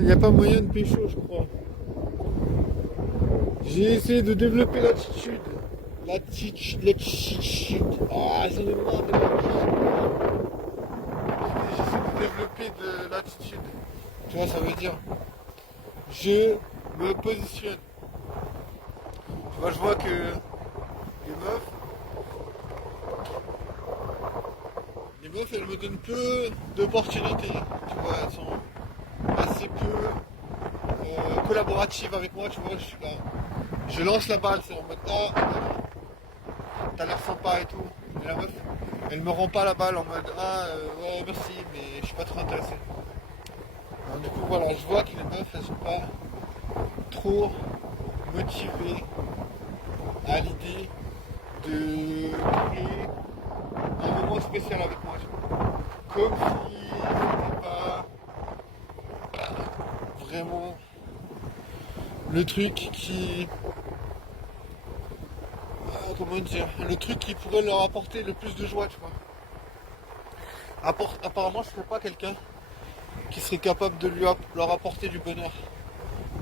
Il n'y a pas moyen de pécho, je crois. J'ai essayé de développer l'attitude. L'attitude. Ah, j'en ai marre de l'attitude. J'essaie de développer de l'attitude. Tu vois, ça veut dire, je me positionne. Tu vois, je vois que les meufs, elles me donnent peu d'opportunités. Tu vois, elles sont assez peu collaboratives avec moi. Tu vois, je suis là. Je lance la balle, c'est en mode t'as l'air sympa et tout. Et la meuf, elle me rend pas la balle en mode ouais merci, mais je suis pas trop intéressé. Alors, du coup voilà, je vois que les meufs elles sont pas trop motivées à l'idée de créer un moment spécial avec moi. Tu vois. Comme si c'était pas vraiment le truc qui. Comment dire, le truc qui pourrait leur apporter le plus de joie, tu vois. Apparemment, je ne serais pas quelqu'un qui serait capable de leur apporter du bonheur.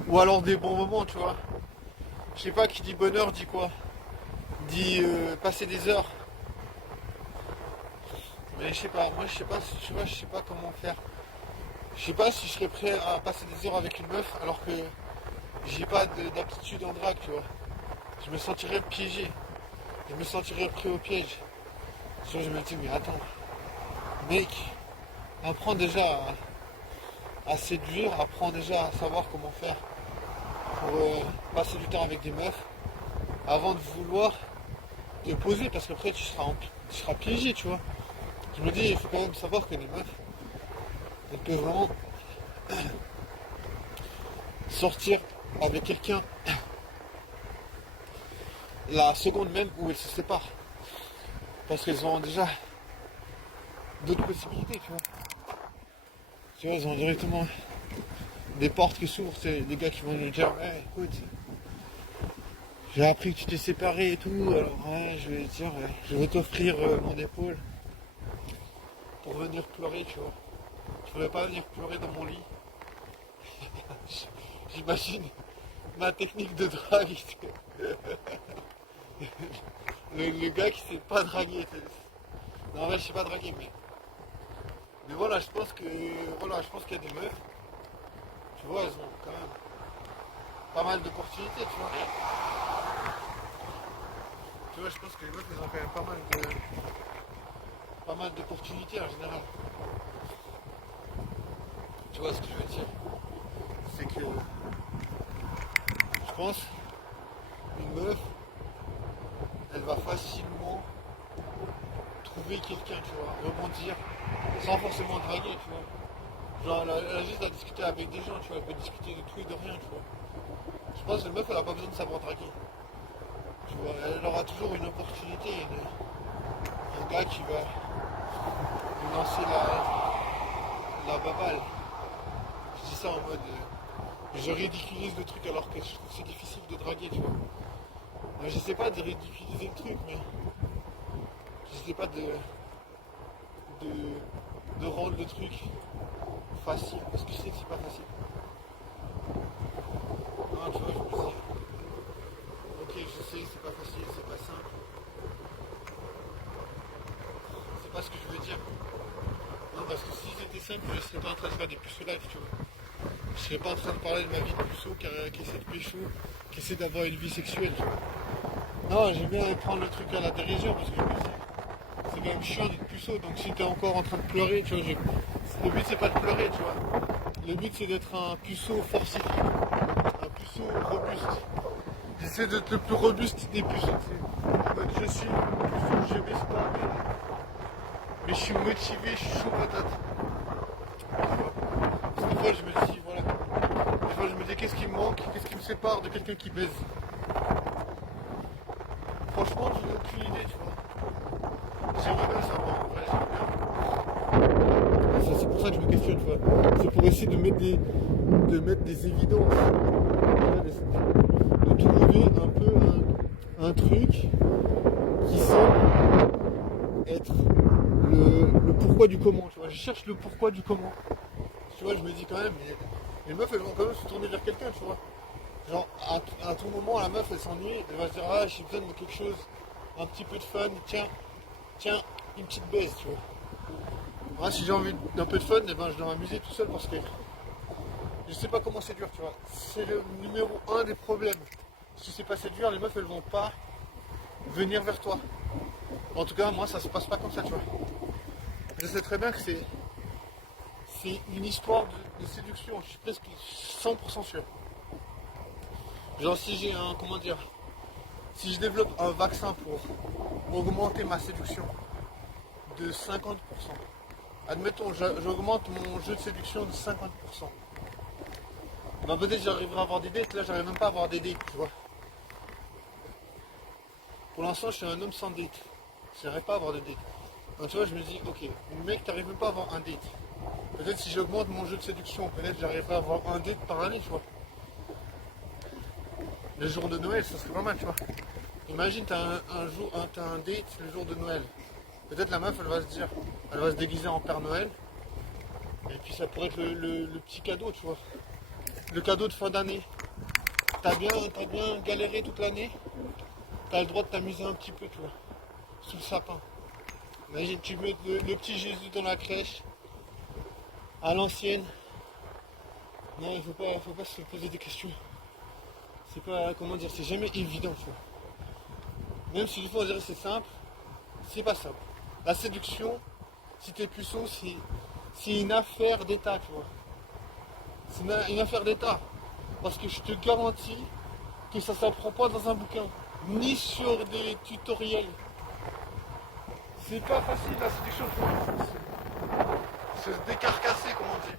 Ou alors des bons moments, tu vois. Je sais pas, qui dit bonheur dit quoi. Dit passer des heures. Mais je sais pas, moi je sais pas, tu vois, je sais pas comment faire. Je sais pas si je serais prêt à passer des heures avec une meuf alors que j'ai pas d'aptitude en drague, tu vois. Je me sentirais piégé. Je me sentirais pris au piège. Tu vois, je me dis, mais attends, mec, apprends déjà à séduire, apprends déjà à savoir comment faire pour passer du temps avec des meufs avant de vouloir te poser parce qu'après tu seras piégé, tu vois. Je me dis, il faut quand même savoir que les meufs, elles peuvent vraiment sortir avec quelqu'un la seconde même où elles se séparent. Parce qu'elles ont déjà d'autres possibilités, tu vois. Tu vois, elles ont directement des portes qui s'ouvrent, c'est des gars qui vont nous dire, ouais, écoute, j'ai appris que tu t'es séparé et tout, alors ouais, je vais te dire, ouais, je vais t'offrir mon épaule pour venir pleurer, tu vois. Je voudrais pas venir pleurer dans mon lit. J'imagine ma technique de drague. Le gars qui sait pas draguer. Non, en fait, je sais pas draguer, mais voilà, je pense que je pense qu'il y a des meufs, tu vois, elles ont quand même pas mal d'opportunités, tu vois. Tu vois, je pense que les meufs, elles ont quand même pas mal d'opportunités en général. Tu vois ce que je veux dire? C'est que je pense une meuf, elle va facilement trouver quelqu'un, tu vois, rebondir, sans forcément draguer, tu vois. Genre, elle a juste à discuter avec des gens, tu vois, elle peut discuter de tout et de rien, tu vois. Je pense que le meuf, elle a pas besoin de savoir draguer. Tu vois, elle aura toujours une opportunité, un gars qui va lui lancer la baballe. Je dis ça en mode, je ridiculise le truc alors que je trouve que c'est difficile de draguer, tu vois. Mais je sais pas de ridiculiser le truc, mais je sais pas de rendre le truc facile, parce que je sais que c'est pas facile. Non, tu vois, je me dis, ok, je sais que c'est pas facile, c'est pas simple, c'est pas ce que je veux dire. Non, parce que si c'était simple, je serais pas en train de faire des puceaux live, tu vois. Je serais pas en train de parler de ma vie de puceau qui essaie de pécho, qui essaie d'avoir une vie sexuelle, tu vois. Non, j'aime bien prendre le truc à la dérision, parce que je me dis, c'est quand même chiant d'être puceau, donc si t'es encore en train de pleurer, tu vois, le but c'est pas de pleurer, tu vois. Le but c'est d'être un puceau forcifié, un puceau robuste. J'essaie d'être le plus robuste des puceaux, tu sais. En mode, je suis le puceau, je baisse pas, mais je suis motivé, je suis chaud patate. Tu vois. Parce que des fois je me dis, voilà, des fois je me dis qu'est-ce qui me manque, qu'est-ce qui me sépare de quelqu'un qui baise. Franchement, je n'ai aucune idée, tu vois. J'aimerais bien savoir, en vrai, j'aimerais bien. C'est pour ça que je me questionne, tu vois. C'est pour essayer de mettre des évidences. De trouver un peu un truc qui semble être le pourquoi du comment, tu vois. Je cherche le pourquoi du comment. Tu vois, je me dis quand même, Les meufs, elles vont quand même se tourner vers quelqu'un, tu vois. Genre, à tout moment, la meuf, elle s'ennuie, elle va se dire, ah, j'ai besoin de quelque chose, un petit peu de fun, tiens, une petite baisse, tu vois. Moi, si j'ai envie d'un peu de fun, eh ben, je dois m'amuser tout seul parce que je sais pas comment séduire, tu vois. C'est le numéro un des problèmes. Si tu sais pas séduire, les meufs, elles vont pas venir vers toi. En tout cas, moi, ça se passe pas comme ça, tu vois. Je sais très bien que c'est une histoire de séduction, je suis presque 100% sûr. Genre, si j'ai un, comment dire, si je développe un vaccin pour augmenter ma séduction de 50%, admettons, j'augmente mon jeu de séduction de 50%. Ben peut-être j'arriverai à avoir des dates, là j'arrive même pas à avoir des dates, tu vois. Pour l'instant je suis un homme sans date. J'arrive pas à avoir de date. Donc tu vois, je me dis, ok, mec, t'arrives même pas à avoir un date. Peut-être si j'augmente mon jeu de séduction, peut-être j'arriverai à avoir un date par année, tu vois. Le jour de Noël, ça serait pas mal, tu vois. Imagine, t'as un date le jour de Noël. Peut-être la meuf, elle va se dire, elle va se déguiser en Père Noël. Et puis ça pourrait être le petit cadeau, tu vois. Le cadeau de fin d'année. T'as bien galéré toute l'année. T'as le droit de t'amuser un petit peu, tu vois. Sous le sapin. Imagine, tu mets le petit Jésus dans la crèche. À l'ancienne. Non, faut pas se poser des questions. C'est pas, comment dire, c'est jamais évident, tu vois. Même si des fois on dirait que c'est simple, c'est pas simple. La séduction, si t'es puceau, c'est une affaire d'état, tu vois. C'est une affaire d'état. Parce que je te garantis que ça s'apprend pas dans un bouquin, ni sur des tutoriels. C'est pas facile la séduction, faut se décarcasser, comme on dit.